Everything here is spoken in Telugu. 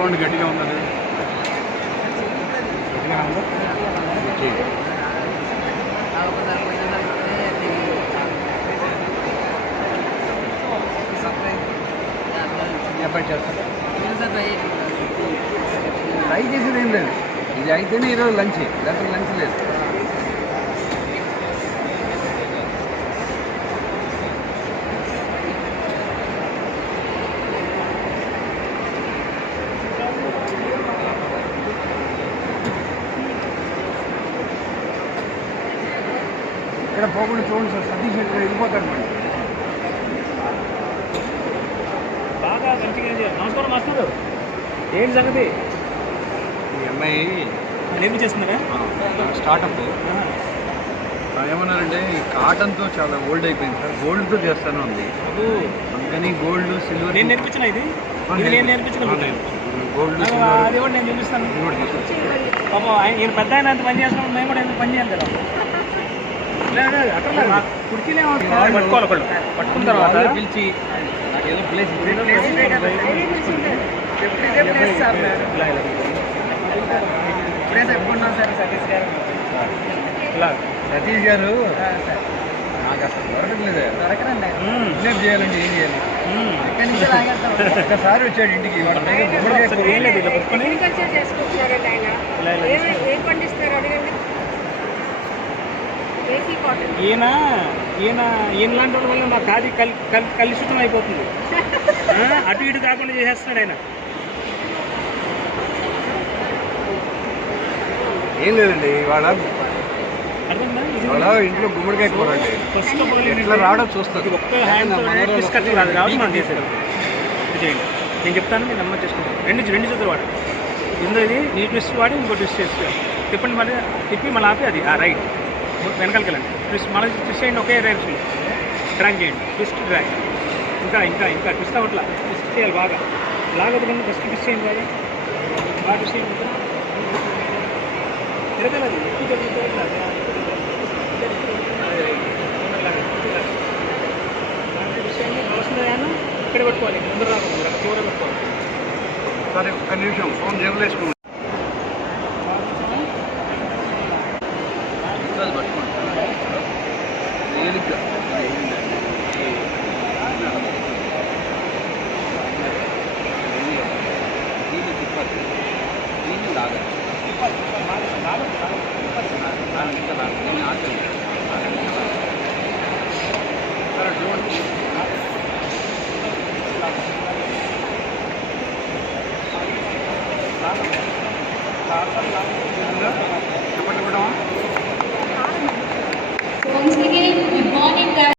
చూడండి గట్టిగా ఉన్నది. గట్టిగా ఉందా? అబ్బాయి చేస్తారా? ట్రై చేసేది ఏం లేదు. ఇది అయితేనే ఈరోజు లంచ్, లేకపోతే లంచ్ లేదు. ఇక్కడ పోకుండా చూడండి సార్, సతీష్ ఇక్కడ వెళ్ళిపోతాడు మరి. బాగా మంచిగా నమస్కారం మాస్టర్. ఏంటి సంగతి? ఈ అమ్మాయి నేర్పించేస్తున్నారా? స్టార్టప్ ఏమన్నారంటే ఈ కాటన్తో చాలా ఓల్డ్ అయిపోయింది సార్, గోల్డ్తో చేస్తాను ఉంది. అందుకని గోల్డ్ సిల్వర్ నేను నేర్పించిన ఇది నేను నేర్పించగలను. గోల్డ్ అది కూడా నేను చూపిస్తాను. పాపం ఈయన పెద్ద ఆయన అంత పని చేస్తున్నాం, మేము కూడా ఎందుకు పని చేయాలి కదా. అక్కడ కుర్చీలే పట్టుకోవాలి. ఒకళ్ళు పట్టుకున్న తర్వాత పిలిచి నాకు ఏదో ప్లేస్ సతీష్ గారు నాకు అసలు దొరకట్లేదు. ఇన్వెస్ట్ చేయాలంటే ఏం చేయాలి? ఒక్కసారి వచ్చాడు ఇంటికి. ఈయన లాంటి వాళ్ళ వల్ల మా ఖాదీ కలుషితం అయిపోతుంది. అటు ఇటు కాకుండా చేసేస్తున్నాడు ఆయన. ఏం లేదండి, ఇవాళ ఇంట్లో గుమ్మడికాయ కూర అండి. ఫస్ట్ ఆఫ్ ఆల్ ఎట్లా రావడం చూస్తుంది. ఒక్క హ్యాండ్ తీసుకొచ్చి రాదు కాబట్టి మనం చేసేది. చేయండి, నేను చెప్తాను, మీరు నమ్మకం చేసుకుంటాను. రెండు చేతులు వాడు. ఇందులో ఇది నీ ట్విస్ట్ వాడి ఇంకో ట్విస్ట్ చేసుకోవాలి. తిప్పండి, మళ్ళీ తిప్పి మళ్ళీ ఆపి అది రైట్ వెనకాలకి వెళ్ళండి. ట్విస్ట్ మళ్ళీ ట్విస్ట్ చేయండి, ఒకే డైరెక్షన్ డ్రాగ్ చేయండి. ట్విస్ట్ డ్రాగ్ ఇంకా ట్విస్ట్ అవ్వట్లా. ట్విస్ట్ చేయాలి బాగా. లాగొద్దుకుండా ఫస్ట్ ట్విస్ట్ చేయండి. బాగా ట్విస్ట్ చేయండి. తిరగలేదు ఇక్కడ పెట్టుకోవాలి, ముందర రాకుండా చివర పెట్టుకోవాలి. సరే ఒక్క నిమిషం ఫోన్ జేబులో వేసుకోండి. చెప్పండి మేడం.